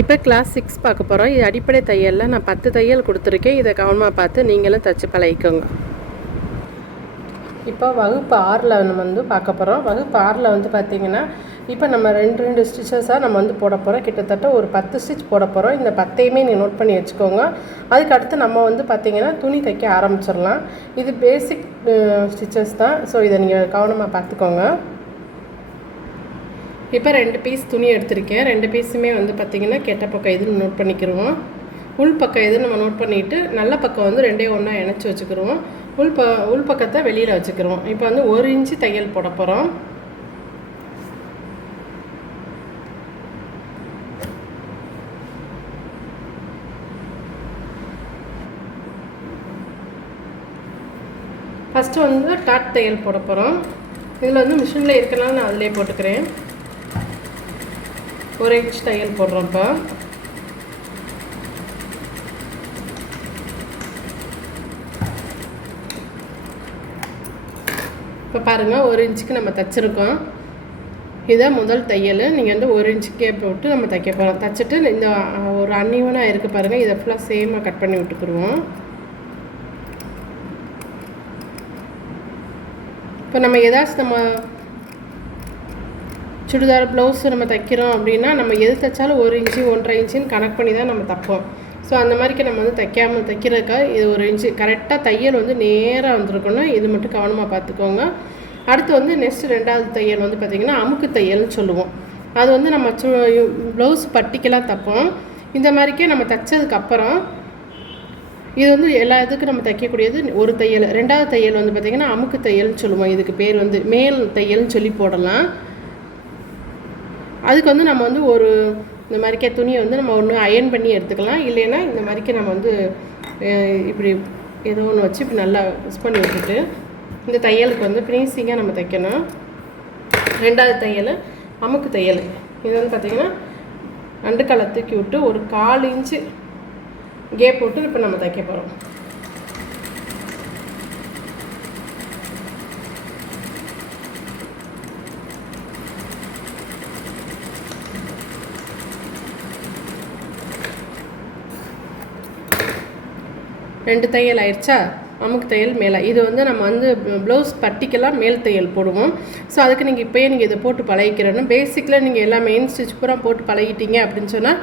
இப்போ கிளாஸ் 6 பார்க்க போகிறோம். இது அடிப்படை தையலில் நான் 10 தையல் கொடுத்துருக்கேன். இதை கவனமாக பார்த்து நீங்களும் தச்சு பழகிக்கோங்க. இப்போ வகுப்பு 6ல் நம்ம வந்து பார்க்க போகிறோம். வகுப்பு 6ல் வந்து பார்த்திங்கன்னா இப்போ நம்ம ரெண்டு ஸ்டிச்சஸாக நம்ம வந்து போட போகிறோம். கிட்டத்தட்ட ஒரு 10 ஸ்டிச் போட போகிறோம். இந்த 10ஐயுமே நீ நோட் பண்ணி வச்சுக்கோங்க. அதுக்கு அடுத்து நம்ம வந்து பார்த்திங்கன்னா துணி தைக்க ஆரம்பிச்சிடலாம். இது பேசிக் ஸ்டிச்சஸ் தான். ஸோ இதை நீங்கள் கவனமாக பார்த்துக்கோங்க. இப்போ 2 பீஸ் துணி எடுத்திருக்கேன். 2 பீஸுமே வந்து பார்த்திங்கன்னா கெட்ட பக்கம் எதுன்னு நோட் பண்ணிக்கிடுவோம். உள் பக்கம் எது நம்ம நோட் பண்ணிவிட்டு நல்ல பக்கம் வந்து 2 ஒன்றா இணைச்சி வச்சுக்கிடுவோம். உள் பக்கத்தை வெளியில் வச்சுக்கிடுவோம். இப்போ வந்து 1 இன்ச்சு தையல் போட போகிறோம். ஃபஸ்ட்டு வந்து டாட் தையல் போட போகிறோம். இதில் வந்து மிஷினில் இருக்கனால நான் அதிலே போட்டுக்கிறேன். 1 இன்ச் தையல் போடுறோம். இப்போ பாருங்கள் 1 இன்ச்சுக்கு நம்ம தைச்சிருக்கோம். இதான் முதல் தையல். நீங்கள் வந்து 1 இன்ச்சுக்கே போட்டு நம்ம தைக்க போகிறோம். தைச்சிட்டு இந்த ஒரு அன்னிவனாக இருக்குது பாருங்கள், இதை ஃபுல்லாக சேமாக கட் பண்ணி விட்டுக்குருவோம். இப்போ நம்ம ஏதாச்சும் நம்ம சுடிதார் ப்ளவுஸ் நம்ம தைக்கிறோம் அப்படின்னா நம்ம எது தைச்சாலும் 1 இன்ச்சு 1.5 இன்ச்சுன்னு கனெக்ட் பண்ணி தான் நம்ம தைப்போம். ஸோ அந்த மாதிரிக்கு நம்ம வந்து தைக்கிறதுக்காக இது 1 இன்ச்சு கரெக்டாக தையல் வந்து நேராக வந்துருக்கணும். இது மட்டும் கவனமாக பார்த்துக்கோங்க. அடுத்து வந்து நெக்ஸ்ட்டு 2வது தையல் வந்து பார்த்திங்கன்னா அமுக்கு தையல்னு சொல்லுவோம். அது வந்து நம்ம ப்ளவுஸ் பட்டிக்கெல்லாம் தைப்போம். இந்த மாதிரிக்கே நம்ம தைச்சதுக்கப்புறம் இது வந்து எல்லா இதுக்கும் நம்ம தைக்கக்கூடியது ஒரு தையல். 2வது தையல் வந்து பார்த்திங்கன்னா அமுக்கு தையல்னு சொல்லுவோம். இதுக்கு பேர் வந்து மேல் தையல்னு சொல்லி போடலாம். அதுக்கு வந்து நம்ம வந்து ஒரு இந்த மாதிரிக்கே துணியை வந்து நம்ம ஒன்று அயன் பண்ணி எடுத்துக்கலாம். இல்லைன்னா இந்த மாதிரிக்கே நம்ம வந்து இப்படி ஏதோ ஒன்று வச்சு இப்படி நல்லா மிக்ஸ் பண்ணி விட்டுட்டு இந்த தையலுக்கு வந்து ஃபினிஷிங்காக நம்ம தைக்கணும். 2வது தையல் அமுக்கு தையல். இது வந்து பார்த்திங்கன்னா 2 காலை தூக்கி விட்டு ஒரு 1/4 இன்ச்சு கேப் விட்டு இப்போ நம்ம தைக்க போகிறோம். ரெண்டு தையல் ஆயிடுச்சா? அமுக்கு தையல் மேலே. இது வந்து நம்ம வந்து ப்ளவுஸ் பட்டிக்கெல்லாம் மேல் தையல் போடுவோம். ஸோ அதுக்கு நீங்கள் இப்போயே நீங்கள் இதை போட்டு பழகிக்கிறேன்னு பேசிக்கில் நீங்கள் எல்லா மெயின் ஸ்டிச் பூரா போட்டு பழகிட்டீங்க அப்படின்னு சொன்னால்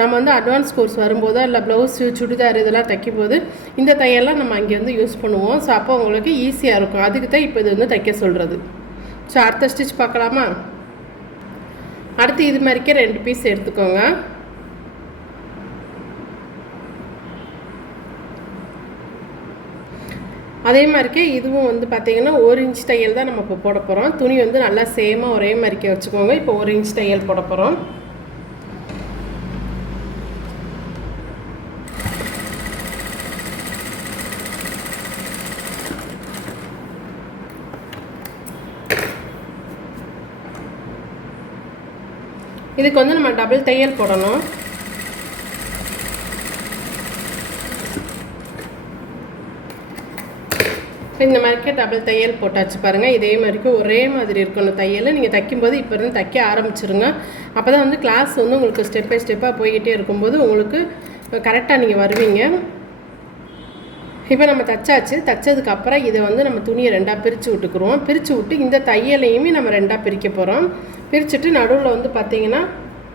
நம்ம வந்து அட்வான்ஸ் கோர்ஸ் வரும்போதோ இல்லை ப்ளவுஸு சுடிதார் இதெல்லாம் தைக்கும்போது இந்த தையெல்லாம் நம்ம அங்கே வந்து யூஸ் பண்ணுவோம். ஸோ அப்போ உங்களுக்கு ஈஸியாக இருக்கும். அதுக்கு தான் இப்போ இது வந்து தைக்க சொல்கிறது. ஸோ அடுத்த ஸ்டிச் பார்க்கலாமா? அடுத்து இது மாதிரிக்கே 2 பீஸ் எடுத்துக்கோங்க. அதே மாதிரிக்கே இதுவும் வந்து பார்த்திங்கன்னா 1 இன்ச் தையல் தான் நம்ம இப்போ போட போகிறோம். துணி வந்து நல்லா சேமாக ஒரே மாதிரிக்கே வச்சுக்கோங்க. இப்போ 1 இன்ச் தையல் போட போகிறோம். இதுக்கு வந்து நம்ம டபுள் தையல் போடணும். இந்த மாதிரிக்கே டபுள் தையல் போட்டாச்சு பாருங்கள். இதே மாதிரிக்கு ஒரே மாதிரி இருக்கணும் தையல். நீங்கள் தைக்கும்போது இப்போ இருந்து தைக்க ஆரம்பிச்சிருங்க. அப்போ தான் வந்து கிளாஸ் வந்து உங்களுக்கு ஸ்டெப் பை ஸ்டெப்பாக போய்கிட்டே இருக்கும்போது உங்களுக்கு கரெக்டாக நீங்கள் வருவீங்க. இப்போ நம்ம தைச்சாச்சு. தைச்சதுக்கப்புறம் இதை வந்து நம்ம துணியை 2ஆக பிரித்து விட்டுக்குருவோம். பிரித்து விட்டு இந்த தையலையுமே நம்ம 2ஆக பிரிக்க போகிறோம். பிரிச்சுட்டு நடுவில் வந்து பார்த்திங்கன்னா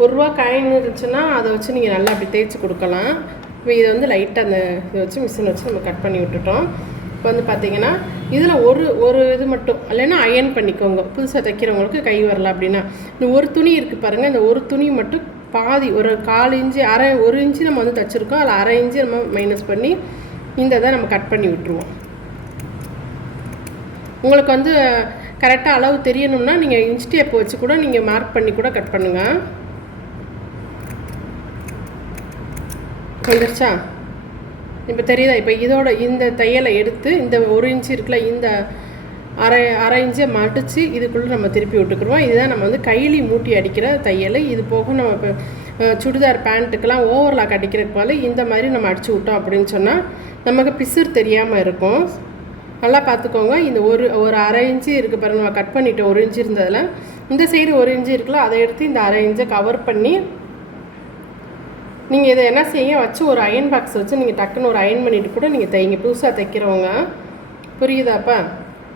₹1 காயின் இருந்துச்சுன்னா அதை வச்சு நீங்கள் நல்லா அப்படி தேய்ச்சி கொடுக்கலாம். இப்போ இதை வந்து லைட்டாக அந்த இதை வச்சு மிஷின் வச்சு நம்ம கட் பண்ணி விட்டுட்டோம். இப்போ வந்து பார்த்திங்கன்னா இதில் ஒரு இது மட்டும் இல்லைன்னா அயன் பண்ணிக்கோங்க. புதுசாக தைக்கிறவங்களுக்கு கை வரல அப்படின்னா இந்த ஒரு துணி இருக்குது பாருங்கள். இந்த ஒரு துணி மட்டும் பாதி ஒரு 1/4 இன்ச்சு 1 இன்ச்சு நம்ம வந்து தைச்சிருக்கோம். அதில் 1/2 இன்ச்சு நம்ம மைனஸ் பண்ணி இந்த இதை நம்ம கட் பண்ணி விட்டுருவோம். உங்களுக்கு வந்து கரெக்டாக அளவு தெரியணும்னா நீங்கள் இன்ச் டேப் வச்சு கூட நீங்கள் மார்க் பண்ணி கூட கட் பண்ணுங்கள். வந்துருச்சா? இப்போ தெரியுதா? இப்போ இதோட இந்த தையலை எடுத்து இந்த 1 இன்ச்சு இருக்குல்ல, இந்த அரை இன்ச்சை மடித்து இதுக்குள்ளே நம்ம திருப்பி விட்டுக்குருவோம். இதுதான் நம்ம வந்து கைலி மூட்டி அடிக்கிற தையல். இது போக நம்ம இப்போ சுடிதார் பேண்ட்டுக்கெல்லாம் ஓவர்லாக் அடிக்கிறதுக்கு போல இந்த மாதிரி நம்ம அடித்து விட்டோம் அப்படின்னு சொன்னால் நமக்கு பிசுறு தெரியாமல் இருக்கும். நல்லா பார்த்துக்கோங்க. இந்த ஒரு அரை இன்ச்சு இருக்குது பாருங்கள், நம்ம கட் பண்ணிவிட்டு 1 இன்ச்சு இருந்ததில் இந்த சைடு 1 இன்ச்சு இருக்குல்ல, அதை எடுத்து இந்த அரை இன்ச்சை கவர் பண்ணி நீங்கள் இதை என்ன செய்யுங்க, வச்சு ஒரு அயன் பாக்ஸ் வச்சு நீங்கள் டக்குன்னு ஒரு அயன் பண்ணிவிட்டு கூட நீங்கள் தைங்க. புதுசாக தைக்கிறவங்க புரியுதாப்பா?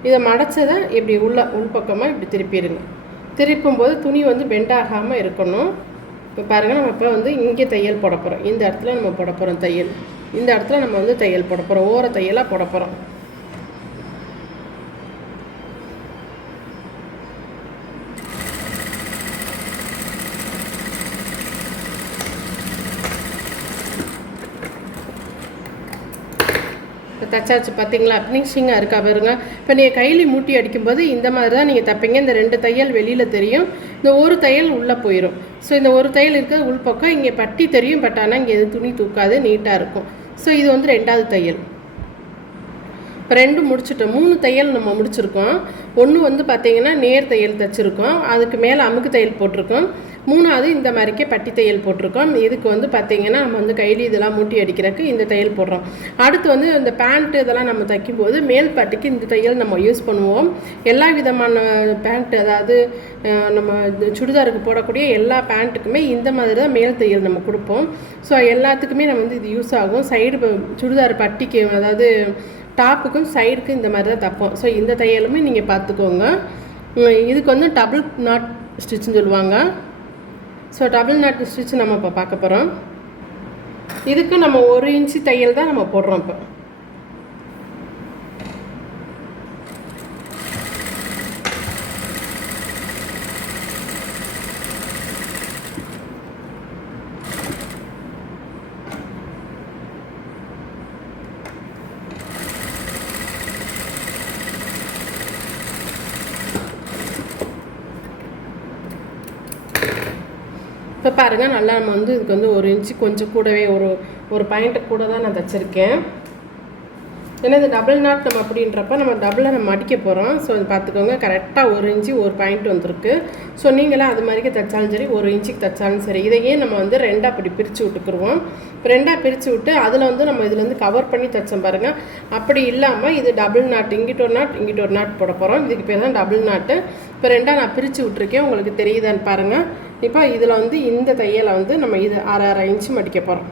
இதை மடைச்சதை இப்படி உள்பக்கமாக இப்படி திருப்பிடுங்க. திருப்பும்போது துணி வந்து பெண்ட் ஆகாமல் இருக்கணும். இப்போ பாருங்கள், நம்ம இப்போ வந்து இங்கே தையல் போட போகிறோம். இந்த இடத்துல நம்ம போட போகிறோம் தையல். இந்த இடத்துல நம்ம வந்து தையல் போட போகிறோம். ஓர தையலாக போட போகிறோம். தச்சாச்சு பார்த்தீங்களா? ஃபினிஷிங்காக இருக்கா பாருங்க. இப்போ நீங்கள் கையில் மூட்டி அடிக்கும்போது இந்த மாதிரி தான் நீங்கள் தைப்பீங்க. இந்த 2 தையல் வெளியில் தெரியும், இந்த ஒரு தையல் உள்ளே போயிடும். ஸோ இந்த ஒரு தையல் இருக்கிறது உள்பக்கம். இங்கே பட்டி தெரியும், பட் ஆனால் இங்கே எது துணி தூக்காது, நீட்டாக இருக்கும். ஸோ இது வந்து 2வது தையல். இப்போ 2 முடிச்சுட்டோம். 3 தையல் நம்ம முடிச்சிருக்கோம். 1 வந்து பார்த்திங்கன்னா நேர் தையல் தைச்சிருக்கோம், அதுக்கு மேலே அமுக்கு தையல் போட்டிருக்கோம். 3வது இந்த மாதிரிக்கே பட்டி தையல் போட்டிருக்கோம். இதுக்கு வந்து பார்த்திங்கன்னா நம்ம வந்து கையில் இதெல்லாம் மூட்டி அடிக்கிறதுக்கு இந்த தையல் போடுறோம். அடுத்து வந்து இந்த பேண்ட்டு இதெல்லாம் நம்ம தைக்கும்போது மேல் பட்டிக்கு இந்த தையல் நம்ம யூஸ் பண்ணுவோம். எல்லா விதமான பேண்ட்டு, அதாவது நம்ம சுடிதாருக்கு போடக்கூடிய எல்லா பேண்ட்டுக்குமே இந்த மாதிரி தான் மேல் தையல் நம்ம கொடுப்போம். ஸோ எல்லாத்துக்குமே நம்ம வந்து இது யூஸ் ஆகும். சைடு சுடிதார் பட்டிக்கு, அதாவது டாப்புக்கும் சைடுக்கும் இந்த மாதிரி தான் தைப்போம். ஸோ இந்த தையலுமே நீங்கள் பார்த்துக்கோங்க. இதுக்கு வந்து டபுள் நாட் ஸ்டிச்சுன்னு சொல்லுவாங்க. ஸோ டபுள் நாட் ஸ்டிச் நம்ம இப்போ பார்க்க போகிறோம். இதுக்கு நம்ம 1 இன்ச்சு தையல் தான் நம்ம போடுறோம். இப்போ இப்போ பாருங்கள், நல்லா நம்ம வந்து இதுக்கு வந்து 1 இன்ச்சு கொஞ்சம் கூடவே ஒரு பாயிண்ட்டு கூட தான் நான் தைச்சிருக்கேன். ஏன்னா இது டபுள் நாட் நம்ம அப்படின்றப்ப நம்ம டபுளாக நம்ம அடிக்க போகிறோம். ஸோ இது பார்த்துக்கோங்க, கரெக்டாக 1 இன்ச்சு 1 பாயிண்ட் வந்துருக்கு. ஸோ நீங்களாம் அது மாதிரிக்கே தைச்சாலும் சரி, 1 இன்ச்சுக்கு தைச்சாலும் சரி, இதையே நம்ம வந்து 2ஆக அப்படி பிரித்து விட்டுக்குருவோம். இப்போ 2ஆக பிரித்து விட்டு அதில் வந்து நம்ம இதில் வந்து கவர் பண்ணி தைச்சோம் பாருங்கள். அப்படி இல்லாமல் இது டபுள் நாட், இங்கிட்ட ஒரு நாட் இங்கிட்ட ஒரு நாட் போட போகிறோம். இதுக்கு பேர் தான் டபுள் நாட்டு. இப்போ 2ஆக நான் பிரித்து விட்ருக்கேன், உங்களுக்கு தெரியுதான்னு பாருங்கள். இப்போ இதில் வந்து இந்த தையலை வந்து நம்ம இது 1/2 இன்ச்சு மடிக்க போகிறோம்.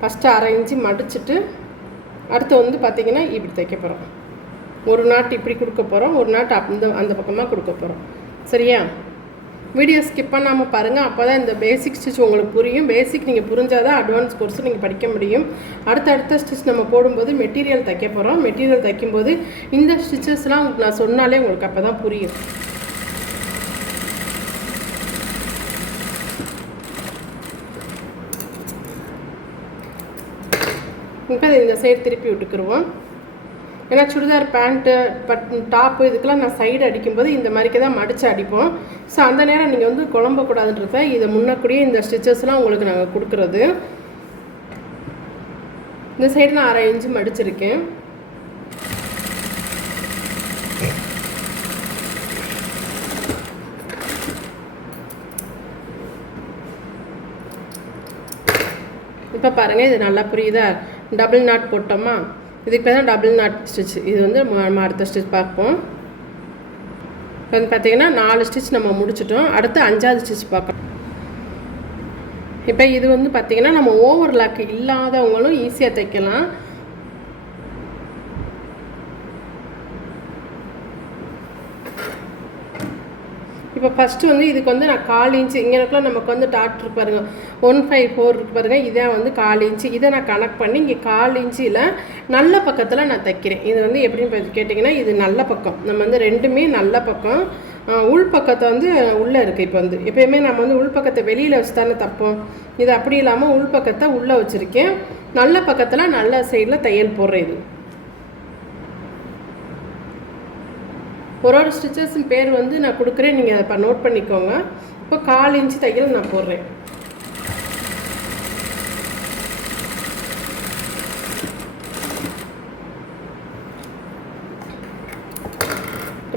ஃபஸ்ட்டு 1/2 இன்ச்சு மடிச்சுட்டு அடுத்து வந்து பார்த்திங்கன்னா இப்படி தைக்க போகிறோம். ஒரு நாட் இப்படி கொடுக்க போகிறோம், ஒரு நாட் அந்த பக்கமாக கொடுக்க போகிறோம். சரியா? வீடியோ ஸ்கிப் பண்ணாமல் பாருங்கள், அப்போ தான் இந்த பேசிக் ஸ்டிச் உங்களுக்கு புரியும். பேசிக் நீங்கள் புரிஞ்சால் தான் அட்வான்ஸ் கோர்ஸும் நீங்கள் படிக்க முடியும். அடுத்த ஸ்டிச் நம்ம போடும்போது மெட்டீரியல் தைக்க போகிறோம். மெட்டீரியல் தைக்கும்போது இந்த ஸ்டிச்சஸ்லாம் உங்களுக்கு நான் சொன்னாலே உங்களுக்கு அப்போ தான் புரியும். இப்போ இந்த சைடு திருப்பி விட்டுக்குருவோம். ஏன்னா சுடிதார் பேண்ட்டு டாப்பு இதுக்கெல்லாம் நான் சைடு அடிக்கும்போது இந்த மாதிரிக்கு தான் மடித்து அடிப்போம். ஸோ அந்த நேரம் நீங்கள் வந்து குழம்பக்கூடாதுன்றத இதை முன்னக்கூடிய இந்த ஸ்டிச்சஸ்லாம் உங்களுக்கு நாங்கள் கொடுக்குறது. இந்த சைடு நான் 1/2 இன்ச்சு மடிச்சிருக்கேன். இப்போ பாருங்கள், இது நல்லா புரியுதா? டபுள் நாட் போட்டோமா, இதுக்கு தான் டபுள் நாட் ஸ்டிச். இது வந்து அடுத்த ஸ்டிச் பார்ப்போம். இப்போ வந்து பார்த்திங்கன்னா 4 ஸ்டிச் நம்ம முடிச்சிட்டோம். அடுத்து 5வது ஸ்டிச் பார்க்கலாம். இப்போ இது வந்து பார்த்திங்கன்னா நம்ம ஓவர்லாக் இல்லாதவங்களும் ஈஸியாக தைக்கலாம். இப்போ ஃபஸ்ட்டு வந்து இதுக்கு வந்து நான் 1/4 இன்ச்சு, இங்கே இருக்கலாம் நமக்கு வந்து டாக்டர் பாருங்கள் 154 இருக்கு பாருங்கள், இதை வந்து 1/4 இன்ச்சு இதை நான் கனெக்ட் பண்ணி இங்கே 1/4 இன்ச்சில் நல்ல பக்கத்தில் நான் தைக்கிறேன். இது வந்து எப்படின்னு கேட்டிங்கன்னா, இது நல்ல பக்கம். நம்ம வந்து 2மே நல்ல பக்கம். உள் பக்கத்தை வந்து உள்ளே இருக்குது. இப்போ வந்து எப்போயுமே நம்ம வந்து உள் பக்கத்தை வெளியில் வச்சு தானே தைப்போம். இது அப்படி இல்லாமல் உள் பக்கத்தை உள்ளே வச்சுருக்கேன். நல்ல பக்கத்தில் நல்ல சைடில் தையல் போடுறேன். இது ஒரு ஸ்டிச்சஸின் பேர் வந்து நான் கொடுக்குறேன், நீங்கள் அதை நோட் பண்ணிக்கோங்க. இப்போ 1/4 இன்ச்சு தையல் நான் போடுறேன்.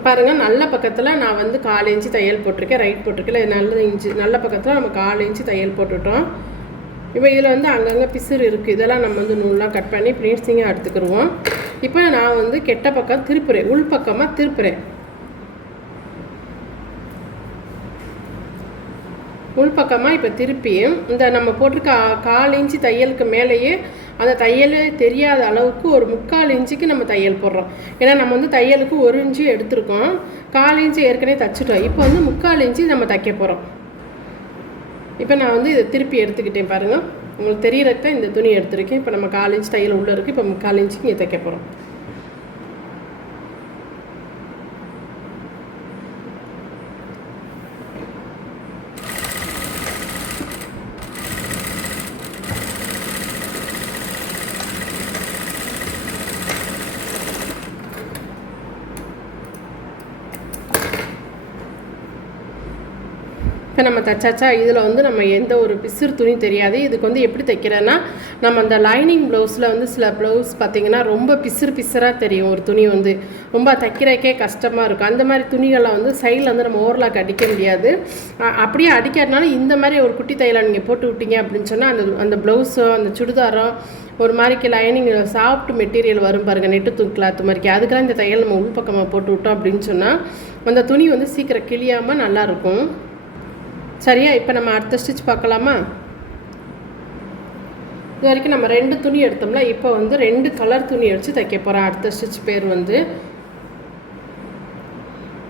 பாருங்கள், நல்ல பக்கத்தில் நான் வந்து 1/4 இன்ச்சு தையல் போட்டிருக்கேன். ரைட் போட்டிருக்கேன், நல்ல பக்கத்தில் நம்ம 1/4 இன்ச்சு தையல் போட்டுவிட்டோம். இப்போ இதில் வந்து அங்கங்கே பிசுறு இருக்குது, இதெல்லாம் நம்ம வந்து நூலாக கட் பண்ணி ஃபினிஷிங்காக எடுத்துக்கிடுவோம். இப்போ நான் வந்து கெட்ட பக்கம் திருப்புறேன், உள் பக்கமாக திருப்புறேன். உள்பக்கமாக இப்போ திருப்பி இந்த நம்ம போட்டிருக்க 1/4 இன்ச்சு தையலுக்கு மேலேயே அந்த தையலே தெரியாத அளவுக்கு ஒரு 3/4 இன்ச்சுக்கு நம்ம தையல் போடுறோம். ஏன்னா நம்ம வந்து தையலுக்கு 1 இன்ச்சு எடுத்துருக்கோம், 1/4 இன்ச்சு ஏற்கனவே தைச்சிட்டோம். இப்போ வந்து 3/4 இன்ச்சு நம்ம தைக்க போகிறோம். இப்போ நான் வந்து இதை திருப்பி எடுத்துக்கிட்டேன் பாருங்கள், உங்களுக்கு தெரியறதுக்கு தான் இந்த துணி எடுத்துருக்கேன். இப்போ நம்ம 1/4 இன்ச் தையல் உள்ளே இருக்குது, இப்போ 3/4 இன்ச்சுக்கு இங்கே தைக்க போகிறோம். இப்போ நம்ம தைச்சாச்சா. இதில் வந்து நம்ம எந்த ஒரு பிசுறு துணி தெரியாது. இதுக்கு வந்து எப்படி தைக்கிறேன்னா, நம்ம அந்த லைனிங் ப்ளவுஸில் வந்து சில ப்ளவுஸ் பார்த்திங்கன்னா ரொம்ப பிசுறாக தெரியும். ஒரு துணி வந்து ரொம்ப தைக்கிறக்கே கஷ்டமாக இருக்கும். அந்த மாதிரி துணிகளை வந்து சைடில் வந்து நம்ம ஓவர்லாக் அடிக்க முடியாது. அப்படியே அடிக்காதனால இந்த மாதிரி ஒரு குட்டி தையலை நீங்கள் போட்டு விட்டீங்க அப்படின்னு சொன்னால் அந்த ப்ளவுஸோ அந்த சுடிதாரோ ஒரு மாதிரிக்கு லைனிங் சாஃப்ட் மெட்டீரியல் வரும் பாருங்கள், நெட்டு கிளாத் மாதிரிக்கு. அதுக்கெல்லாம் இந்த தையல் நம்ம உள்பக்கமாக போட்டு விட்டோம் அப்படின்னு சொன்னால் அந்த துணி வந்து சீக்கிரம் கிழியாமல் நல்லாயிருக்கும். சரியா? இப்போ நம்ம அடுத்த ஸ்டிச் பார்க்கலாமா? இது வரைக்கும் நம்ம 2 துணி எடுத்தோம்ல, இப்போ வந்து 2 கலர் துணி அடித்து தைக்க போகிறோம். அடுத்த ஸ்டிச் பேர் வந்து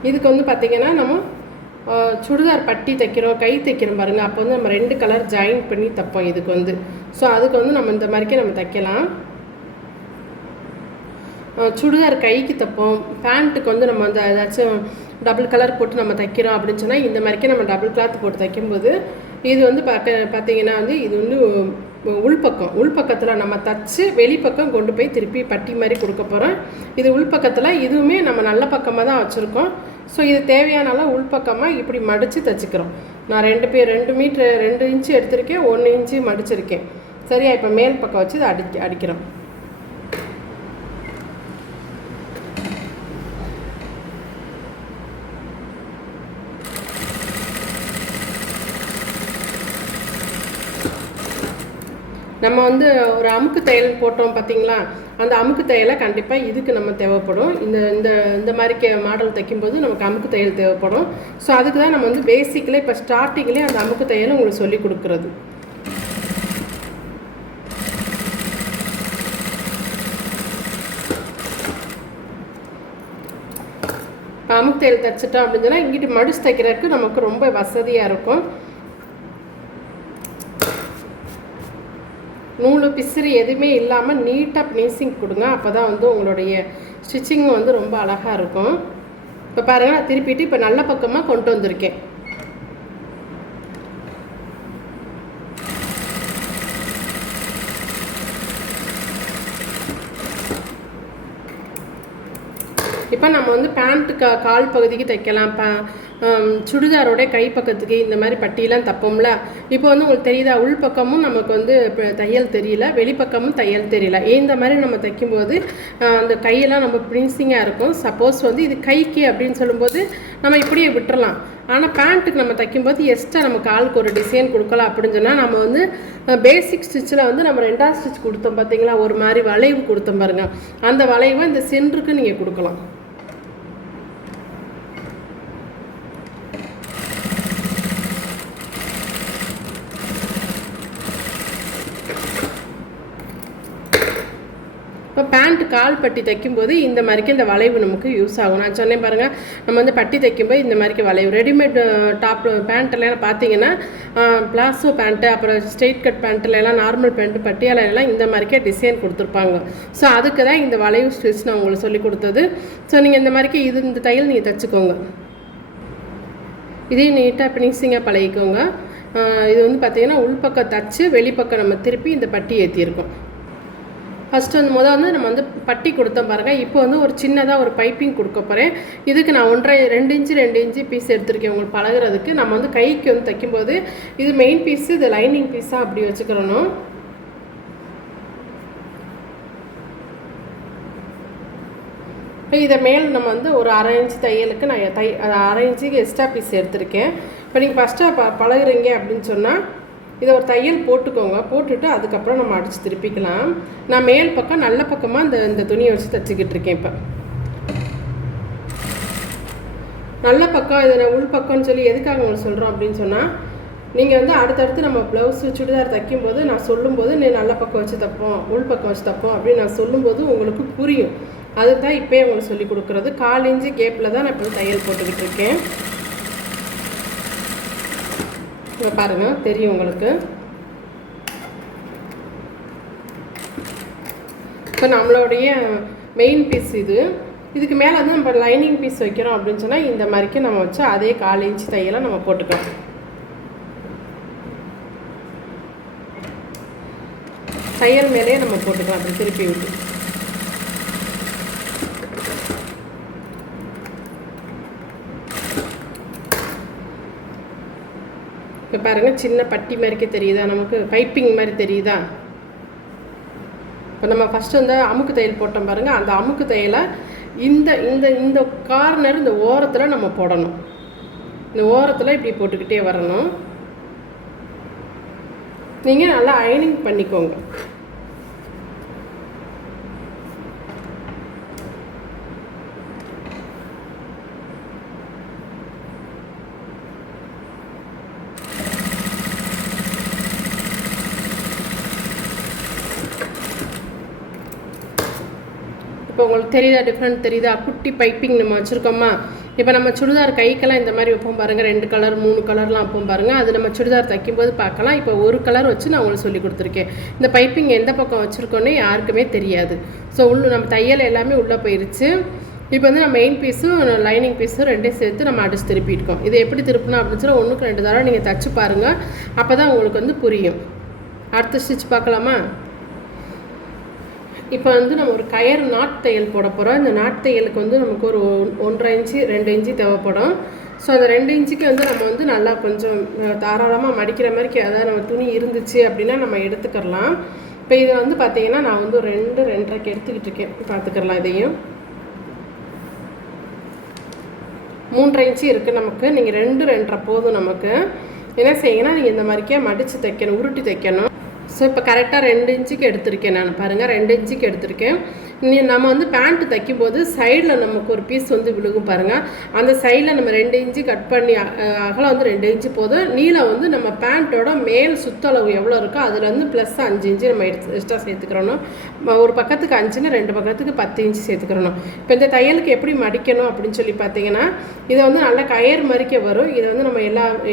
இதுக்கு வந்து பார்த்திங்கன்னா நம்ம சுடிதார் பட்டி தைக்கிறோம், கை தைக்கிறோம் பாருங்கள். அப்போ வந்து நம்ம 2 கலர் ஜாயின் பண்ணி தைப்போம் இதுக்கு வந்து. ஸோ அதுக்கு வந்து நம்ம இந்த மாதிரிக்கே நம்ம தைக்கலாம். சுடிதார் கைக்கு தைப்போம், பேண்ட்டுக்கு வந்து நம்ம வந்து ஏதாச்சும் டபுள் கலர் போட்டு நம்ம தைக்கிறோம் அப்படின்னு சொன்னால் இந்த மாதிரிக்கே நம்ம டபுள் கிளாத் போட்டு தைக்கும்போது இது வந்து பார்த்திங்கன்னா வந்து இது வந்து உள்பக்கத்தில் நம்ம தைச்சி வெளிப்பக்கம் கொண்டு போய் திருப்பி பட்டி மாதிரி கொடுக்க போகிறோம். இது உள்பக்கத்தில் இதுவுமே நம்ம நல்ல பக்கமாக தான் வச்சுருக்கோம். ஸோ இது தேவையான அளவு உள்பக்கமாக இப்படி மடித்து தைச்சிக்கிறோம். நான் 2 மீட்டர் 2 இன்ச்சு எடுத்திருக்கேன், 1 இன்ச்சு மடிச்சிருக்கேன். சரியா? இப்போ மேல் பக்கம் வச்சு இதை அடிக்கிறோம். நம்ம வந்து ஒரு அமுக்கு தையல் போட்டோம் பார்த்திங்களா, அந்த அமுக்கு தையலை கண்டிப்பாக இதுக்கு நம்ம தேவைப்படும். இந்த மாதிரி மாடல் தைக்கும்போது நமக்கு அமுக்கு தையல் தேவைப்படும். ஸோ அதுக்கு தான் நம்ம வந்து பேசிக்கில் இப்போ ஸ்டார்டிங்லேயே அந்த அமுக்கு தையலை உங்களுக்கு சொல்லி கொடுக்குறது. அமுக்கு தையல் தைச்சிட்டோம் அப்படின்னு சொன்னால் இங்கிட்டு மடிச்சு தைக்கிறதுக்கு நமக்கு ரொம்ப வசதியாக இருக்கும். நூல் பிசுறு எதுவுமே இல்லாமல் நீட்டாக ஃபினிஷிங் கொடுங்க. அப்போ தான் வந்து உங்களுடைய ஸ்டிச்சிங் வந்து ரொம்ப அழகாக இருக்கும். இப்போ பாருங்கள், நான் திருப்பிட்டு இப்போ நல்ல பக்கமாக கொண்டு வந்திருக்கேன். இப்போ நம்ம வந்து பேண்ட்டு கால் பகுதிக்கு தைக்கலாம், சுடிதாரோட கை பக்கத்துக்கு இந்த மாதிரி பட்டியெலாம் தப்போம்ல. இப்போ வந்து உங்களுக்கு தெரியுதா, உள்பக்கமும் நமக்கு வந்து தையல் தெரியல, வெளிப்பக்கமும் தையல் தெரியல. இந்த மாதிரி நம்ம தைக்கும்போது அந்த கையெல்லாம் நம்ம ஃபினிஷிங்காக இருக்கும். சப்போஸ் வந்து இது கைக்கு அப்படின்னு சொல்லும்போது நம்ம இப்படியே விட்டுறலாம். ஆனால் பேண்ட்டுக்கு நம்ம தைக்கும்போது எக்ஸ்ட்ரா நம்ம காலுக்கு ஒரு டிசைன் கொடுக்கலாம் அப்படின்னு சொன்னால் நம்ம வந்து பேசிக் ஸ்டிச்சில் வந்து நம்ம 2ஆவது ஸ்டிச் கொடுத்தோம் பார்த்தீங்களா, ஒரு மாதிரி வளைவு கொடுத்தோம் பாருங்கள். அந்த வளைவை இந்த சென்டருக்கு நீங்கள் கொடுக்கலாம். இப்போ பேண்ட் கால் பட்டி தைக்கும்போது இந்த மாதிரிக்கு இந்த வளைவு நமக்கு யூஸ் ஆகும். நான் சொன்னேன் பாருங்கள், நம்ம வந்து பட்டி தைக்கும்போது இந்த மாதிரிக்கு வளைவு. ரெடிமேட் டாப் பேண்ட்லாம் பார்த்தீங்கன்னா பிளாசோ பேண்ட்டு, அப்புறம் ஸ்ட்ரெயிட் கட் பேண்ட்லாம், நார்மல் பேண்ட்டு, பட்டியாலெல்லாம் இந்த மாதிரிக்கே டிசைன் கொடுத்துருப்பாங்க. ஸோ அதுக்கு தான் இந்த வளைவு ஸ்டிச் நான் உங்களுக்கு சொல்லி கொடுத்தது. ஸோ நீங்கள் இந்த மாதிரிக்கு இந்த தையல் நீங்கள் தைச்சிக்கோங்க. இதே நீட்டாக ஃபினிஷிங்காக பழகிக்கோங்க. இது வந்து பார்த்திங்கன்னா உள்பக்கம் தச்சு வெளிப்பக்கம் நம்ம திருப்பி இந்த பட்டி ஏற்றியிருக்கோம். ஃபஸ்ட்டு வந்து வந்து நம்ம வந்து பட்டி கொடுத்தோம் பாருங்கள். இப்போ வந்து ஒரு சின்னதாக ஒரு பைப்பிங் கொடுக்க போகிறேன். இதுக்கு நான் 2 இன்ச்சு பீஸ் எடுத்துருக்கேன் உங்களுக்கு பழகிறதுக்கு. நம்ம வந்து கைக்கு வந்து தைக்கும்போது இது மெயின் பீஸு, இது லைனிங் பீஸாக அப்படி வச்சுக்கிறணும். இப்போ இதை மேல் நம்ம வந்து ஒரு 1/2 இன்ச்சு தையலுக்கு நான் 1/2 இன்ச்சுக்கு எக்ஸ்ட்ரா பீஸ் எடுத்திருக்கேன். இப்போ நீங்கள் ஃபஸ்ட்டாக பழகுறீங்க அப்படின்னு சொன்னால் இதை ஒரு தையல் போட்டுக்கோங்க. போட்டுட்டு அதுக்கப்புறம் நம்ம அடித்து திருப்பிக்கலாம். நான் மேல் பக்கம் நல்ல பக்கமாக இந்த துணியை வச்சு தைச்சிக்கிட்டு இருக்கேன். இப்போ நல்ல பக்கம், இதை நான் உள் பக்கம்னு சொல்லி எதுக்காக உங்களுக்கு சொல்கிறோம் அப்படின்னு சொன்னால், நீங்கள் வந்து அடுத்தடுத்து நம்ம ப்ளவுஸு சுடிதார் தைக்கும்போது நான் சொல்லும்போது நீ நல்ல பக்கம் வச்சு தைப்போம், உள் பக்கம் வச்சு தைப்போம் அப்படின்னு நான் சொல்லும்போது உங்களுக்கு புரியும். அதுக்கு தான் இப்போயே உங்களுக்கு சொல்லிக் கொடுக்குறது. 1/4 இன்ச்சு கேப்பில் தான் நான் இப்போ தையல் போட்டுக்கிட்டு இருக்கேன். இங்கே பாருங்கள், தெரியும் உங்களுக்கு. இப்போ நம்மளுடைய மெயின் பீஸ் இதுக்கு மேலே வந்து நம்ம லைனிங் பீஸ் வைக்கிறோம் அப்படின்னு சொன்னால் இந்த மாதிரிக்கு நம்ம வச்சு அதே 1/4 இன்ச்சு தையலை நம்ம போட்டுக்கலாம். தையல் மேலேயே நம்ம போட்டுக்கலாம் அப்படி திருப்பி விட்டு. இப்போ பாருங்கள், சின்ன பட்டி மாதிரிக்கே தெரியுதா, நமக்கு பைப்பிங் மாதிரி தெரியுதா. இப்போ நம்ம ஃபஸ்ட்டு வந்து அமுக்கு தையல் போட்டோம் பாருங்கள், அந்த அமுக்கு தையலை இந்த இந்த இந்த கார்னர் இந்த ஓரத்தில் நம்ம போடணும். இந்த ஓரத்தில் இப்படி போட்டுக்கிட்டே வரணும். நீங்கள் நல்லா அயனிங் பண்ணிக்கோங்க. இப்போ உங்களுக்கு தெரியுதா, டிஃப்ரெண்ட் தெரியுதா? குட்டி பைப்பிங் நம்ம வச்சுருக்கோமா. இப்போ நம்ம சுடிதார் கைக்கெல்லாம் இந்த மாதிரி வைப்போம் பாருங்கள், 2 கலர் 3 கலர்லாம் வைப்போம் பாருங்கள். அது நம்ம சுடிதார் தைக்கும்போது பார்க்கலாம். இப்போ ஒரு கலர் வச்சு நான் உங்களுக்கு சொல்லி கொடுத்துருக்கேன். இந்த பைப்பிங் எந்த பக்கம் வச்சுருக்கோன்னே யாருக்குமே தெரியாது. ஸோ நம்ம தையல் எல்லாமே உள்ளே போயிடுச்சு. இப்போ வந்து நம்ம மெயின் பீஸும் லைனிங் பீஸும் ரெண்டையும் சேர்த்து நம்ம அடிச்சு திருப்பிட்டுக்கோம். இதை எப்படி திருப்பினா அப்படின்னு சொல்லி 1க்கு 2 தடவை நீங்கள் தச்சு பாருங்கள். அப்போ தான் உங்களுக்கு வந்து புரியும். அடுத்த ஸ்டிச் பார்க்கலாமா? இப்போ வந்து நம்ம ஒரு கயர் நாட் தையல் போட போகிறோம். இந்த நாட் தையலுக்கு வந்து நமக்கு ஒரு 1.5 இன்ச்சு 2 இன்ச்சு தேவைப்படும். ஸோ அந்த 2 இன்ச்சுக்கு வந்து நம்ம வந்து நல்லா கொஞ்சம் தாராளமாக மடிக்கிற மாதிரி அதாவது நம்ம துணி இருந்துச்சு அப்படின்னா நம்ம எடுத்துக்கலாம். இப்போ இதை வந்து பார்த்தீங்கன்னா நான் வந்து 2 2.5 எடுத்துக்கிட்டு இருக்கேன். பார்த்துக்கலாம். இதையும் 3.5 இன்ச்சு இருக்குது நமக்கு. நீங்கள் 2 2.5 போதும் நமக்கு. என்ன செய்யுங்கன்னா நீங்கள் இந்த மாதிரிக்கே மடித்து தைக்கணும், உருட்டி தைக்கணும். ஸோ இப்போ கரெக்டாக 2 இன்ச்சுக்கு எடுத்திருக்கேன் நான். பாருங்கள், 2 இன்ச்சுக்கு எடுத்திருக்கேன். நம்ம வந்து பேண்ட்டு தைக்கும்போது சைடில் நமக்கு ஒரு பீஸ் வந்து விழுகும் பாருங்கள். அந்த சைடில் நம்ம 2 இன்ச்சு கட் பண்ணி அகலம் வந்து 2 இன்ச்சு போதும். நீளம் வந்து நம்ம பேண்ட்டோட மேல் சுற்றளவு எவ்வளோ இருக்கோ அதில் வந்து ப்ளஸ் 5 இன்ச்சு நம்ம எக்ஸ்ட்ரா சேர்த்துக்கிறணும். ஒரு பக்கத்துக்கு 5ன்னு 2 பக்கத்துக்கு 10 இன்ச்சு சேர்த்துக்கிறணும். இப்போ இந்த தையலுக்கு எப்படி மடிக்கணும் அப்படின்னு சொல்லி பார்த்தீங்கன்னா, இதை வந்து நல்லா கயர் மாதிரிக்கே வரும். இதை வந்து நம்ம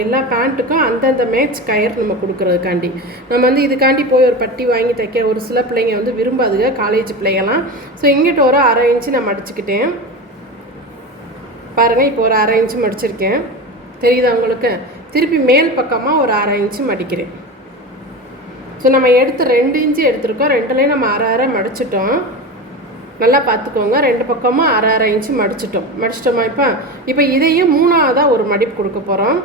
எல்லா பேண்ட்டுக்கும் அந்தந்த மேட்ச் கயர் நம்ம கொடுக்குறதுக்காண்டி நம்ம வந்து இதுக்காண்டி போய் ஒரு பட்டி வாங்கி தைக்க ஒரு சில பிள்ளைங்க வந்து விரும்பாதுங்க, காலேஜ் பிள்ளைங்கலாம். ஸோ இங்கிட்ட ஒரு 1/2 இன்ச்சு நான் மடிச்சுக்கிட்டேன் பாருங்கள். இப்போ ஒரு 1/2 இன்ச்சு மடிச்சிருக்கேன், தெரியுதா உங்களுக்கு? திருப்பி மேல் பக்கமாக ஒரு 1/2 இன்ச்சு மடிக்கிறேன். ஸோ நம்ம எடுத்து 2 இன்ச்சு எடுத்துருக்கோம். 2லேயும் நம்ம 1/2 மடிச்சிட்டோம். நல்லா பார்த்துக்கோங்க, 2 பக்கமும் 1/2 இன்ச்சு மடிச்சிட்டோமா? இப்போ இதையும் 3ஆவதாக ஒரு மடிப்பு கொடுக்க போகிறோம்.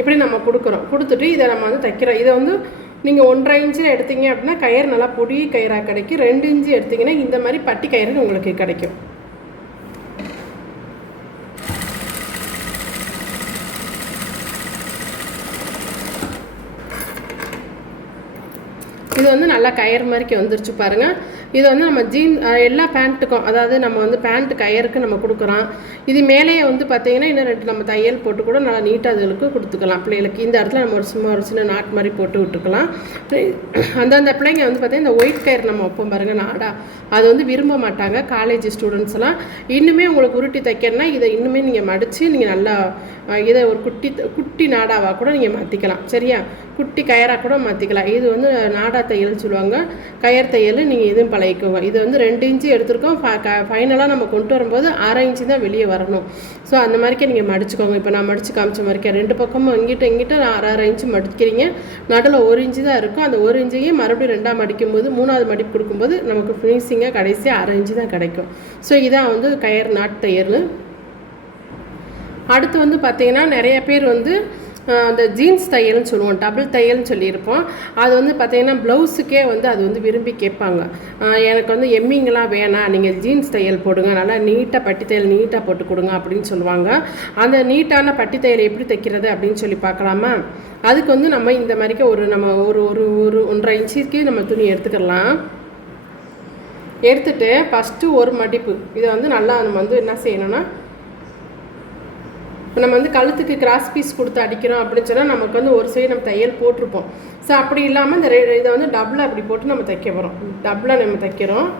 இப்படி நம்ம கொடுத்துட்டு இதை நம்ம வந்து தைக்கிறோம். இதை வந்து நீங்கள் 1.5 இன்ச்சில் எடுத்தீங்க அப்படின்னா கயிறு நல்லா பொடி கயிறாக கிடைக்கும். 2 இன்ச்சு எடுத்திங்கன்னா இந்த மாதிரி பட்டி கயிறு உங்களுக்கு கிடைக்கும். இது வந்து நல்லா கயர் மாதிரிக்கு வந்துருச்சு பாருங்கள். இது வந்து நம்ம எல்லா பேண்ட்டுக்கும், அதாவது நம்ம வந்து பேண்ட்டு கயருக்கு நம்ம கொடுக்குறோம். இது மேலேயே வந்து பார்த்திங்கன்னா இன்னும் 2 நம்ம தையல் போட்டு கூட நல்லா நீட்டாக அதுகளுக்கு கொடுத்துக்கலாம் பிள்ளைகளுக்கு. இந்த இடத்துல நம்ம சும்மா ஒரு சின்ன நாட் மாதிரி போட்டு விட்டுருக்கலாம். அந்தந்த பிள்ளைங்க வந்து பார்த்திங்கன்னா இந்த ஒயிட் கயர் நம்ம வைப்போம் பாருங்கள், நாடா, அது வந்து விரும்ப மாட்டாங்க காலேஜ் ஸ்டூடெண்ட்ஸ்லாம். இன்னுமே உங்களுக்கு உருட்டி தைக்கணும்னா இதை இன்னுமே நீங்கள் மடித்து நீங்கள் நல்லா இதை ஒரு குட்டி நாடாவாக கூட நீங்கள் மாற்றிக்கலாம். சரியா? குட்டி கயராக கூட மாற்றிக்கலாம். இது வந்து நாடா தையல்னு சொல்லுவாங்க, கயர் தையல். நீங்கள் இதுவும் பழகிக்கோங்க. இது வந்து 2 இன்ச்சு எடுத்துருக்கோம். ஃபைனலாக நம்ம கொண்டு வரும்போது 1/2 இன்ச்சு தான் வெளியே வரணும். ஸோ அந்த மாதிரிக்கே நீங்கள் மடிச்சுக்கோங்க. இப்போ நான் மடித்து காமிச்ச மாதிரிக்கே 2 பக்கமும் இங்கிட்ட நான் 1/2 இன்ச்சு மடிக்கிறீங்க. நடுவில் 1 இன்ச்சு தான் இருக்கும். அந்த 1 இன்ச்சையும் மறுபடியும் 2ஆக மடிக்கும்போது 3ஆவது மடிப்பு கொடுக்கும்போது நமக்கு ஃபினிஷிங்காக கடைசியாக 1/2 இன்ச்சு தான் கிடைக்கும். ஸோ இதான் வந்து கயர் நாட் தையல். அடுத்து வந்து பார்த்திங்கன்னா நிறைய பேர் வந்து அந்த ஜீன்ஸ் தையல்னு சொல்லுவோம், டபுள் தையல்னு சொல்லியிருப்போம். அது வந்து பார்த்திங்கன்னா ப்ளவுஸுக்கே வந்து அது வந்து விரும்பி கேட்பாங்க. எனக்கு வந்து எம்மிங்கெலாம் வேணாம், நீங்கள் ஜீன்ஸ் தையல் போடுங்க, நல்லா நீட்டாக பட்டி தையல் நீட்டாக போட்டு கொடுங்க அப்படின்னு சொல்லுவாங்க. அந்த நீட்டான பட்டி தையல் எப்படி தைக்கிறது அப்படின்னு சொல்லி பார்க்கலாமா? அதுக்கு வந்து நம்ம இந்த மாதிரிக்கு நம்ம ஒரு 1.5 இன்ச்சுக்கு நம்ம துணி எடுத்துக்கலாம். எடுத்துகிட்டு ஃபஸ்ட்டு ஒரு மடிப்பு இதை வந்து நல்லா நம்ம வந்து என்ன செய்யணும்னா இப்போ நம்ம வந்து கழுத்துக்கு கிராஸ் பீஸ் கொடுத்து அடிக்கிறோம் அப்படின்னு சொன்னால் நமக்கு வந்து ஒரு சைடு நம்ம தையல் போட்டிருப்போம். ஸோ அப்படி இல்லாமல் இந்த இதை வந்து டபுளாக அப்படி போட்டு நம்ம தைக்க போகிறோம். டபுளாக நம்ம தைக்கிறோம்.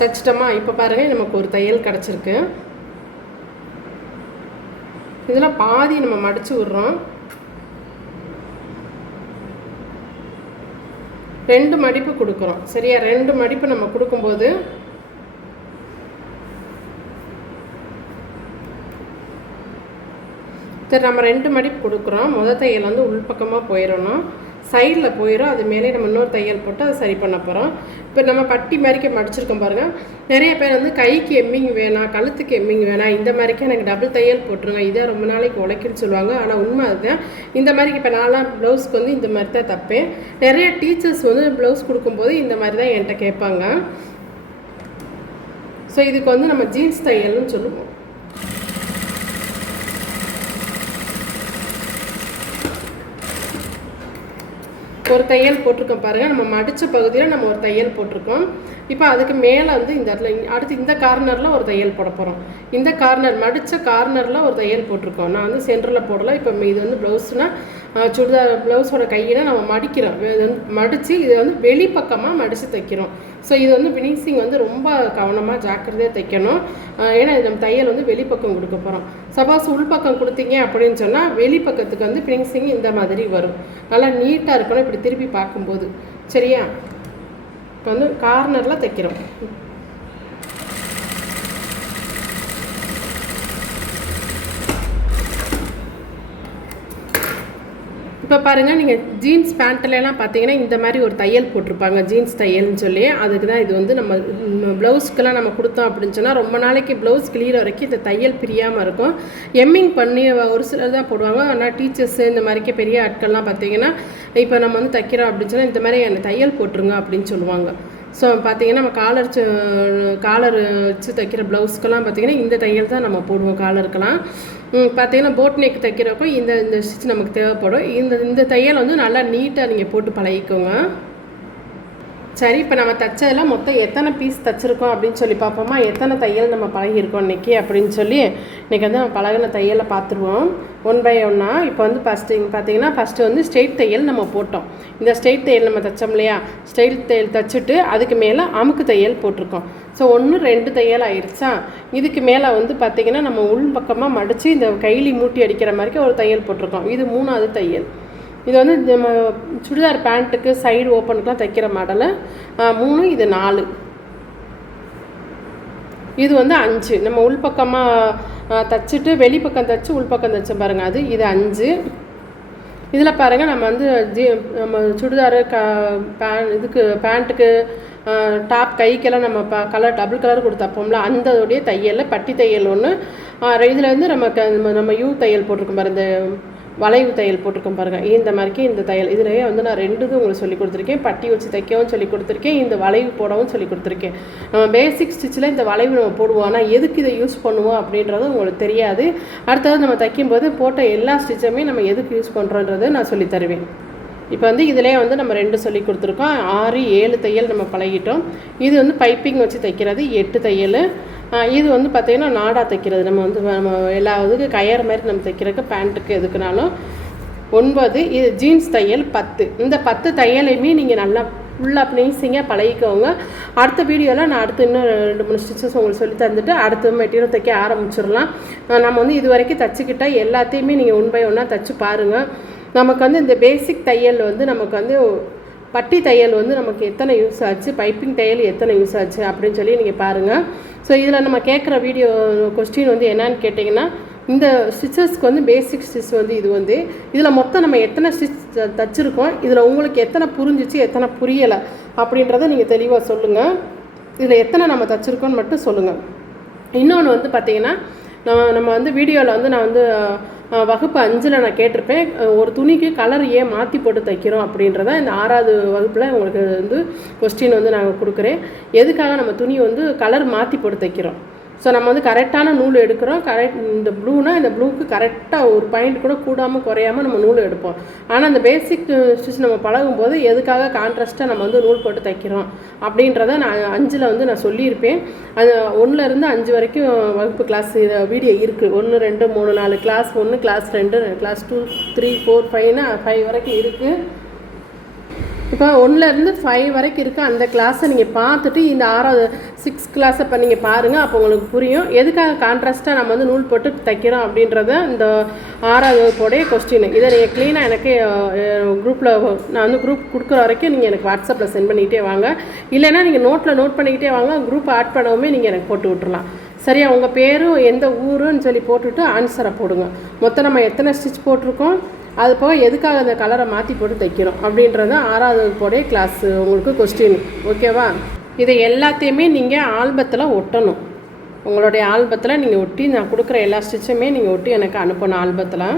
தைச்சிட்டோமா? இப்போ பாருங்கள் நமக்கு ஒரு தையல் கிடச்சிருக்கு. இதில் பாதி நம்ம மடித்து விட்றோம். 2 மடிப்பு கொடுக்குறோம். சரியா? 2 மடிப்பு நம்ம கொடுக்கும்போது சரி நம்ம 2 மடிப்பு கொடுக்குறோம். முதல் தையல் வந்து உள்பக்கமாக போயிடணும், சைடில் போயிடும். அது மேலே நம்ம இன்னொரு தையல் போட்டு அதை சரி பண்ண போகிறோம். இப்போ நம்ம பட்டி மாதிரிக்க மடிச்சிருக்கோம் பாருங்கள். நிறைய பேர் வந்து கைக்கு எம்மிங் வேணாம், கழுத்துக்கு எம்மிங் வேணாம், இந்த மாதிரிக்கே எனக்கு டபுள் தையல் போட்டுருங்க, இதை ரொம்ப நாளைக்கு உழைக்குன்னு சொல்லுவாங்க. ஆனால் உண்மை அதுதான். இந்த மாதிரிக்கு இப்போ நான்லாம் ப்ளவுஸ்க்கு வந்து இந்த மாதிரி தான் தைப்பேன். நிறைய டீச்சர்ஸ் வந்து ப்ளவுஸ் கொடுக்கும்போது இந்த மாதிரி தான் என்கிட்ட கேட்பாங்க. ஸோ இதுக்கு வந்து நம்ம ஜீன்ஸ் தையல்னு சொல்லுவோம். ஒரு தையல் போட்டிருக்கோம் பாருங்கள். நம்ம மடித்த பகுதியில் நம்ம ஒரு தையல் போட்டிருக்கோம். இப்போ அதுக்கு மேலே வந்து இந்த இடத்துல அடுத்து இந்த கார்னரில் ஒரு தையல் போட போகிறோம். இந்த கார்னர் மடித்த கார்னரில் ஒரு தையல் போட்டிருக்கோம். நான் வந்து சென்டரில் போடலை. இப்போ இது வந்து ப்ளவுஸ்னால் சுடிதார் ப்ளவுஸோட கையில் நம்ம மடிக்கிறோம். இது வந்து மடித்து இதை வந்து வெளிப்பக்கமாக மடித்து தைக்கிறோம். ஸோ இது வந்து ஃபினிஷிங் வந்து ரொம்ப கவனமாக ஜாக்கிரதையாக தைக்கணும். ஏன்னா இது நம்ம தையல் வந்து வெளிப்பக்கம் கொடுக்க போகிறோம். சப்போஸ் உள்பக்கம் கொடுத்தீங்க அப்படின்னு சொன்னால் வெளிப்பக்கத்துக்கு வந்து ஃபினிஷிங் இந்த மாதிரி வரும். நல்லா நீட்டாக இருக்கணும் இப்படி திருப்பி பார்க்கும்போது. சரியா? இப்போ வந்து கார்னரில் தைக்கிறோம். இப்போ பாருங்கள், நீங்கள் ஜீன்ஸ் பேண்ட்லலாம் பார்த்தீங்கன்னா இந்த மாதிரி ஒரு தையல் போட்டிருப்பாங்க, ஜீன்ஸ் தையல்னு சொல்லி. அதுக்கு தான் இது வந்து நம்ம ப்ளவுஸ்க்கெலாம் நம்ம கொடுத்தோம் அப்படின்னு சொன்னால் ரொம்ப நாளைக்கு ப்ளவுஸ் கிளியர் வரைக்கும் இந்த தையல் பிரியாமல் இருக்கும். எம்மிங் பண்ணி ஒரு சிலர் தான் போடுவாங்க. ஆனால் டீச்சர்ஸு இந்த மாதிரிக்கு பெரிய ஆட்கள்லாம் பார்த்தீங்கன்னா இப்போ நம்ம வந்து தைக்கிறோம் அப்படின்னு சொன்னால் இந்த மாதிரி எனக்கு தையல் போட்டுருங்க அப்படின்னு சொல்லுவாங்க. ஸோ பார்த்தீங்கன்னா நம்ம காலர் வச்சு தைக்கிற ப்ளவுஸ்க்கெல்லாம் பார்த்தீங்கன்னா இந்த தையல் தான் நம்ம போடுவோம். காலருக்கெல்லாம் பார்த்தீங்கன்னா போட் நெக் தைக்கிறப்போ இந்த ஸ்டிச் நமக்கு தேவைப்படும். இந்த தையல் வந்து நல்லா நீட்டாக நீங்கள் போட்டு பழகிக்கோங்க. சரி, இப்போ நம்ம தைச்சதில் மொத்தம் எத்தனை பீஸ் தைச்சிருக்கோம் அப்படின்னு சொல்லி பார்ப்போமா? எத்தனை தையல் நம்ம பழகியிருக்கோம் இன்றைக்கி அப்படின்னு சொல்லி இன்றைக்கி வந்து நம்ம பழகின தையலை பார்த்துருவோம் ஒன் பை ஒன்னாக. இப்போ வந்து ஃபஸ்ட்டு வந்து ஸ்ட்ரெயிட் தையல் நம்ம போட்டோம். இந்த ஸ்ட்ரெயிட் தையல் நம்ம தைச்சோம் இல்லையா? ஸ்ட்ரெயிட் தையல் தைச்சிட்டு அதுக்கு மேலே அமுக்கு தையல் போட்டிருக்கோம். ஸோ 1 2 தையல் ஆயிடுச்சா? இதுக்கு மேலே வந்து பார்த்திங்கன்னா நம்ம உள் பக்கமாக மடித்து இந்த கைலி மூட்டி அடிக்கிற மாதிரி ஒரு தையல் போட்டிருக்கோம். இது 3வது தையல். இது வந்து நம்ம சுடிதார் பேண்ட்டுக்கு சைடு ஓப்பனுக்குலாம் தைக்கிற மாடலை 3, இது 4, இது வந்து 5. நம்ம உள்பக்கமாக தைச்சிட்டு வெளிப்பக்கம் தைச்சி உள்பக்கம் தைச்ச பாருங்கள், அது இது 5. இதில் பாருங்கள் நம்ம வந்து நம்ம சுடிதாரு இதுக்கு பேண்ட்டுக்கு டாப் கைக்கெல்லாம் நம்ம டபுள் கலர் கொடுத்தப்போம்ல அந்தோடைய தையலில் பட்டி தையல் ஒன்று. இதில் வந்து நம்ம யூ தையல் போட்டிருக்கோம் பாருங்கள், இந்த வளைவு தையல் போட்டிருக்கோம் பாருங்கள். இந்த மாதிரிக்கே இந்த தையல் இதிலேயே வந்து நான் 2 உங்களுக்கு சொல்லி கொடுத்துருக்கேன். பட்டி வச்சு தைக்கவும் சொல்லி கொடுத்துருக்கேன், இந்த வளைவு போடவும் சொல்லி கொடுத்துருக்கேன். நம்ம பேசிக் ஸ்டிச்சில் இந்த வளைவு நம்ம போடுவோம். ஆனால் எதுக்கு இதை யூஸ் பண்ணுவோம் அப்படின்றது உங்களுக்கு தெரியாது. அடுத்தது நம்ம தைக்கும்போது போட்ட எல்லா ஸ்டிச்சுமே நம்ம எதுக்கு யூஸ் பண்ணுறோன்றதை நான் சொல்லி தருவேன். இப்போ வந்து இதிலே வந்து நம்ம 2 சொல்லி கொடுத்துருக்கோம். 6 7 தையல் நம்ம பழகிட்டோம். இது வந்து பைப்பிங் வச்சு தைக்கிறது 8 தையல். இது வந்து பார்த்திங்கன்னா நாடா தைக்கிறது, நம்ம வந்து நம்ம எல்லா இதுக்கு கயர் மாதிரி நம்ம தைக்கிறதுக்கு பேண்ட்டுக்கு எதுக்குனாலும் 9. இது ஜீன்ஸ் தையல் 10. இந்த 10 தையலையுமே நீங்கள் நல்லா ஃபுல்லாக ஃபினிஷிங்காக பழகிக்கோங்க. அடுத்த வீடியோவில் நான் அடுத்து இன்னும் 2 3 ஸ்டிச்சஸ் உங்களுக்கு சொல்லி தந்துட்டு அடுத்த மெட்டீரியல் தைக்க ஆரம்பிச்சிடலாம். நம்ம வந்து இது வரைக்கும் தைச்சிக்கிட்டால் எல்லாத்தையுமே நீங்கள் 1 by 1 தைச்சி பாருங்கள். நமக்கு வந்து இந்த பேசிக் தையல் வந்து நமக்கு வந்து பட்டி தையல் வந்து நமக்கு எத்தனை யூஸ் ஆச்சு, பைப்பிங் தையல் எத்தனை யூஸ் ஆச்சு அப்படின்னு சொல்லி நீங்கள் பாருங்கள். ஸோ இதில் நம்ம கேட்குற வீடியோ கொஸ்டின் வந்து என்னன்னு கேட்டிங்கன்னா, இந்த ஸ்டிச்சஸ்க்கு வந்து பேசிக் ஸ்டிச் வந்து இது வந்து இதில் மொத்தம் நம்ம எத்தனை ஸ்டிச் தைச்சிருக்கோம், இதில் உங்களுக்கு எத்தனை புரிஞ்சிச்சு எத்தனை புரியலை அப்படின்றத நீங்கள் தெளிவாக சொல்லுங்கள். இதில் எத்தனை நம்ம தைச்சிருக்கோன்னு மட்டும் சொல்லுங்கள். இன்னொன்று வந்து பார்த்திங்கன்னா நம்ம வந்து வீடியோவில் வந்து நான் வந்து வகுப்பு 5ல் நான் கேட்டிருப்பேன், ஒரு துணிக்கு கலர் ஏன் மாற்றி போட்டு தைக்கிறோம் அப்படின்றத இந்த 6வது வகுப்பில் உங்களுக்கு வந்து கொஸ்டின் வந்து நாங்கள் கொடுக்குறேன். எதுக்காக நம்ம துணி வந்து கலர் மாற்றி போட்டு தைக்கிறோம்? ஸோ நம்ம வந்து கரெக்டான நூல் எடுக்கிறோம். இந்த ப்ளூனா இந்த ப்ளூக்கு கரெக்டாக ஒரு பாயிண்ட் கூட கூடாமல் குறையாமல் நம்ம நூல் எடுப்போம். ஆனால் அந்த பேசிக் ஸ்டிச் நம்ம பழகும்போது எதுக்காக கான்ட்ராஸ்ட்டாக நம்ம வந்து நூல் போட்டு தைக்கிறோம் அப்படின்றத நான் 5ல் வந்து நான் சொல்லியிருப்பேன். அது 1லேருந்து 5 வரைக்கும் வகுப்பு கிளாஸ் வீடியோ இருக்குது. 1, 2, 3, 4 கிளாஸ் 1, கிளாஸ் 2, கிளாஸ் 2, 3, 4, 5னா 5 வரைக்கும் இருக்குது. இப்போ 1லேருந்து 5 வரைக்கும் இருக்குது. அந்த கிளாஸை நீங்கள் பார்த்துட்டு இந்த 6வது 6 கிளாஸை இப்போ நீங்கள் பாருங்கள். அப்போ உங்களுக்கு புரியும் எதுக்காக கான்ட்ராஸ்ட்டாக நம்ம வந்து நூல் போட்டு தைக்கிறோம் அப்படின்றத. இந்த 6வது வகுப்போடைய கொஸ்டின் இதை நீங்கள் க்ளீனாக எனக்கு குரூப்பில் நான் வந்து குரூப் கொடுக்குற வரைக்கும் நீங்கள் எனக்கு வாட்ஸ்அப்பில் சென்ட் பண்ணிக்கிட்டே வாங்க. இல்லைன்னா நீங்கள் நோட்டில் நோட் பண்ணிக்கிட்டே வாங்க. குரூப் ஆட் பண்ணவுமே நீங்கள் எனக்கு போட்டு விட்றலாம். சரியா? உங்கள் பேரும் எந்த ஊருன்னு சொல்லி போட்டுவிட்டு ஆன்சரை போடுங்க. மொத்தம் நம்ம எத்தனை ஸ்டிச் போட்டிருக்கோம், அது போக எதுக்காக அந்த கலரை மாற்றி போட்டு தைக்கிறோம் அப்படின்றது 6வது வகுப்போடைய கிளாஸ் உங்களுக்கு கொஸ்டின். ஓகேவா? இதை எல்லாத்தையுமே நீங்கள் ஆல்பத்தில் ஒட்டணும். உங்களுடைய ஆல்பத்தில் நீங்கள் ஒட்டி நான் கொடுக்குற எல்லா ஸ்டிச்சுமே நீங்கள் ஒட்டி எனக்கு அனுப்பணும் ஆல்பத்தில்.